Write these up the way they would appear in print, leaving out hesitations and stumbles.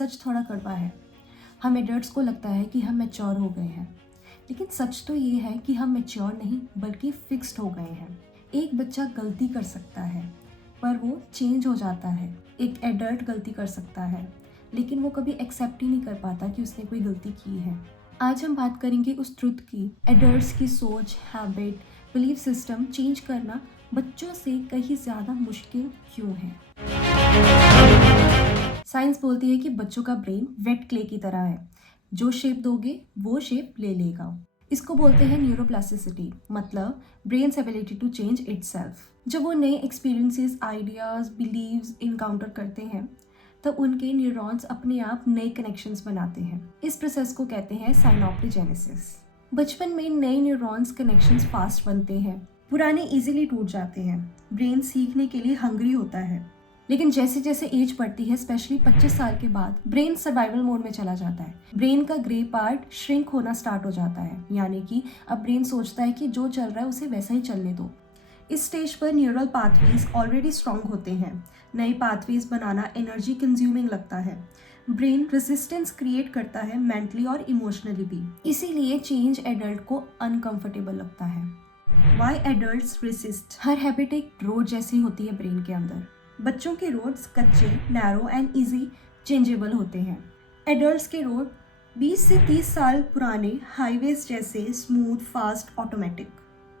सच थोड़ा कड़वा है। हम एडल्ट्स को लगता है कि हम मैच्योर हो गए हैं, लेकिन सच तो ये है कि हम मैच्योर नहीं बल्कि फिक्स्ड हो गए हैं। एक बच्चा गलती कर सकता है पर वो चेंज हो जाता है। एक एडल्ट गलती कर सकता है लेकिन वो कभी एक्सेप्ट ही नहीं कर पाता कि उसने कोई गलती की है। आज हम बात करेंगे उस ट्रुथ की, एडल्ट्स की सोच, हैबिट, बिलीफ सिस्टम चेंज करना बच्चों से कहीं ज़्यादा मुश्किल क्यों है। साइंस बोलती है कि बच्चों का ब्रेन वेट क्ले की तरह है, जो शेप दोगे वो शेप ले लेगा। इसको बोलते हैं न्यूरोप्लास्टिसिटी, मतलब brain's ability to change itself. जब वो नए एक्सपीरियंसेस, आइडियाज, बिलीव्स इनकाउंटर करते हैं तब उनके न्यूरॉन्स अपने आप नए कनेक्शंस बनाते हैं। इस प्रोसेस को कहते हैं साइनोप्टोजेनेसिस। बचपन में नए न्यूरॉन्स कनेक्शंस फास्ट बनते हैं, पुराने इजीली टूट जाते हैं। ब्रेन सीखने के लिए हंग्री होता है, लेकिन जैसे जैसे एज बढ़ती है, स्पेशली 25 साल के बाद, ब्रेन सर्वाइवल मोड में चला जाता है। ब्रेन का ग्रे पार्ट श्रिंक होना स्टार्ट हो जाता है, यानी कि अब ब्रेन सोचता है कि जो चल रहा है उसे वैसा ही चलने दो। इस स्टेज पर न्यूरल पाथवेज ऑलरेडी स्ट्रॉन्ग होते हैं। नए पाथवेज बनाना एनर्जी कंज्यूमिंग लगता है। ब्रेन रेजिस्टेंस क्रिएट करता है मेंटली और इमोशनली भी। इसीलिए चेंज एडल्ट को अनकंफर्टेबल लगता है। Why adults resist? हर हैबिट एक रोड जैसी होती है ब्रेन के अंदर। बच्चों के रोड्स कच्चे, नैरो एंड इजी चेंजेबल होते हैं। एडल्ट्स के रोड 20 से 30 साल पुराने हाईवेज जैसे स्मूथ, फास्ट, ऑटोमेटिक।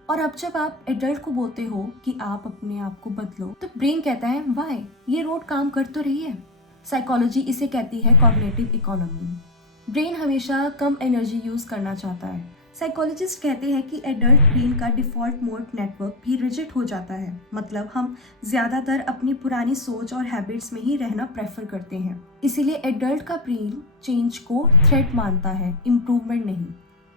और अब जब आप एडल्ट को बोलते हो कि आप अपने आप को बदलो, तो ब्रेन कहता है वाई, ये रोड काम कर तो रही है। साइकोलॉजी इसे कहती है कॉग्निटिव इकोनॉमी। ब्रेन हमेशा कम एनर्जी यूज करना चाहता है। साइकोलॉजिस्ट कहते हैं कि एडल्ट ब्रेन का डिफॉल्ट मोड नेटवर्क भी रिजिड हो जाता है, मतलब हम ज्यादातर अपनी पुरानी सोच और हैबिट्स में ही रहना प्रेफर करते हैं। इसीलिए एडल्ट का ब्रेन चेंज को थ्रेट मानता है, इम्प्रूवमेंट नहीं।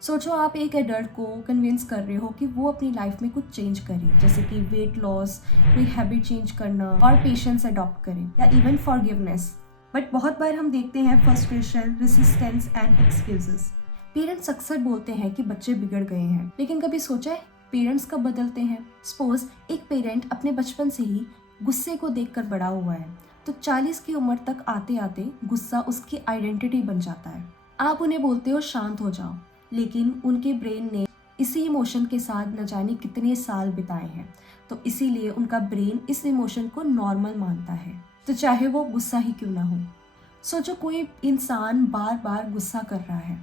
सोचो आप एक एडल्ट को कन्विंस कर रहे हो कि वो अपनी लाइफ में कुछ चेंज करे, जैसे कि वेट लॉस, कोई हैबिट चेंज करना और पेशेंस अडॉप्ट करे या इवन फॉरगिवनेस। बट बहुत बार हम देखते हैं frustration, resistance and excuses. Parents अक्सर बोलते हैं कि बच्चे बिगड़ गए हैं, लेकिन कभी सोचा है पेरेंट्स कब बदलते हैं? सपोज एक पेरेंट अपने बचपन से ही गुस्से को देखकर बड़ा हुआ है, तो 40 की उम्र तक आते आते गुस्सा उसकी आइडेंटिटी बन जाता है। आप उन्हें बोलते हो शांत हो जाओ, लेकिन उनके ब्रेन ने इसी इमोशन के साथ न जाने कितने साल बिताए हैं, तो इसीलिए उनका ब्रेन इस इमोशन को नॉर्मल मानता है, तो चाहे वो गुस्सा ही क्यों ना हो। सोचो कोई इंसान बार बार गुस्सा कर रहा है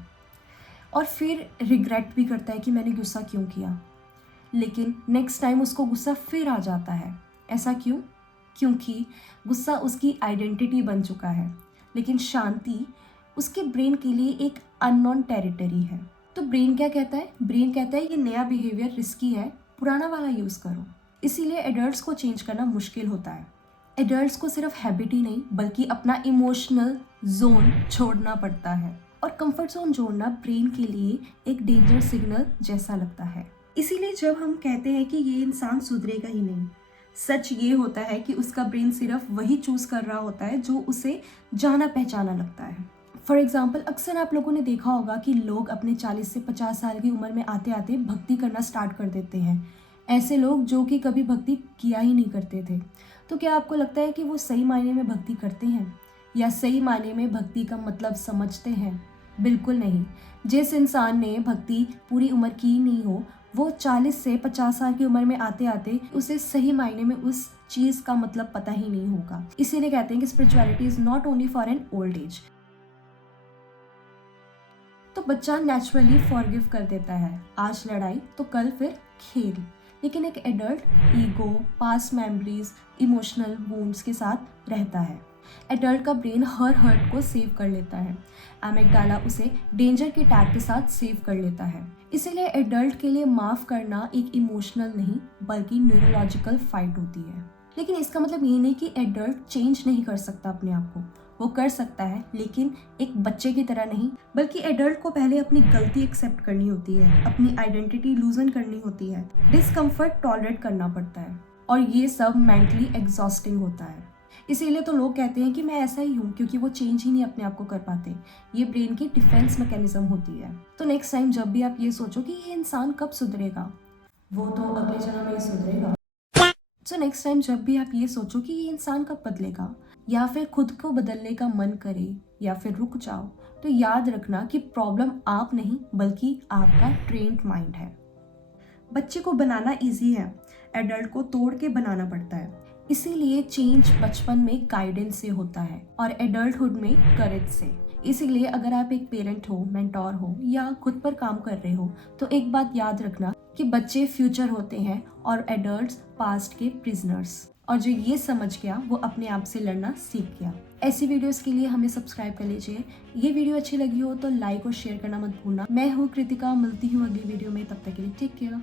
और फिर रिग्रेट भी करता है कि मैंने गुस्सा क्यों किया, लेकिन नेक्स्ट टाइम उसको गुस्सा फिर आ जाता है। ऐसा क्यों? क्योंकि गुस्सा उसकी आइडेंटिटी बन चुका है, लेकिन शांति उसके ब्रेन के लिए एक अननोन टेरिटरी है। तो ब्रेन क्या कहता है? ब्रेन कहता है ये नया बिहेवियर रिस्की है, पुराना वाला यूज़ करो। इसीलिए एडल्ट्स को चेंज करना मुश्किल होता है। एडल्ट्स को सिर्फ हैबिट ही नहीं बल्कि अपना इमोशनल जोन छोड़ना पड़ता है, और कंफर्ट जोन जोड़ना ब्रेन के लिए एक डेंजर सिग्नल जैसा लगता है। इसीलिए जब हम कहते हैं कि ये इंसान सुधरेगा ही नहीं, सच ये होता है कि उसका ब्रेन सिर्फ वही चूज कर रहा होता है जो उसे जाना पहचाना लगता है। फॉर एग्जाम्पल, अक्सर आप लोगों ने देखा होगा कि लोग अपने 40 से 50 साल की उम्र में आते आते भक्ति करना स्टार्ट कर देते हैं। ऐसे लोग जो कि कभी भक्ति किया ही नहीं करते थे। तो क्या आपको लगता है कि वो सही मायने में भक्ति करते हैं या सही मायने में भक्ति का मतलब समझते हैं? बिल्कुल नहीं। जिस इंसान ने भक्ति पूरी उम्र की नहीं हो, वो 40 से 50 साल की उम्र में आते आते उसे सही मायने में उस चीज़ का मतलब पता ही नहीं होगा। इसीलिए कहते हैं कि spirituality is not only for an old age. तो बच्चा नेचुरली फॉरगिव कर देता है, आज लड़ाई तो कल फिर खेल। लेकिन एक adult ego, past memories, emotional wounds के साथ रहता है। एडल्ट का ब्रेन हर हर्ट को सेव कर लेता है। एमिगडाला उसे डेंजर के टैग के साथ सेव कर लेता है। इसीलिए एडल्ट के लिए माफ़ करना एक इमोशनल नहीं बल्कि न्यूरोलॉजिकल फाइट होती है। लेकिन इसका मतलब ये नहीं कि एडल्ट चेंज नहीं कर सकता अपने आप को, वो कर सकता है, लेकिन एक बच्चे की तरह नहीं। बल्कि एडल्ट को पहले अपनी गलती एक्सेप्ट करनी होती है, अपनी आइडेंटिटी लूजन करनी होती है, डिस्कम्फर्ट टॉलरेट करना पड़ता है, और ये सब मेंटली एग्जॉस्टिंग होता है। इसीलिए तो लोग कहते हैं कि मैं ऐसा ही हूँ, क्योंकि वो चेंज ही नहीं अपने आप को कर पाते। ये ब्रेन की डिफेंस मैकेनिज्म होती है। तो नेक्स्ट टाइम जब भी आप ये सोचो कि ये इंसान कब सुधरेगा, वो तो अगले जन्म में ही सुधरेगा। सो नेक्स्ट टाइम जब भी आप ये सोचो कि ये इंसान कब बदलेगा, या फिर खुद को बदलने का मन करे या फिर रुक जाओ, तो याद रखना कि प्रॉब्लम आप नहीं बल्कि आपका ट्रेन्ड माइंड है। बच्चे को बनाना इजी है, एडल्ट को तोड़ के बनाना पड़ता है। इसीलिए चेंज बचपन में गाइडेंस से होता है और एडल्टहुड में करेज से। इसीलिए अगर आप एक पेरेंट हो, मेंटोर हो या खुद पर काम कर रहे हो, तो एक बात याद रखना कि बच्चे फ्यूचर होते हैं और एडल्ट्स पास्ट के प्रिजनर्स। और जो ये समझ गया वो अपने आप से लड़ना सीख गया। ऐसी वीडियोस के लिए हमें सब्सक्राइब कर लीजिए। ये वीडियो अच्छी लगी हो तो लाइक और शेयर करना मत भूलना। मैं हूँ कृतिका, मिलती हूँ अगली वीडियो में, तब तक के लिए टेक केयर।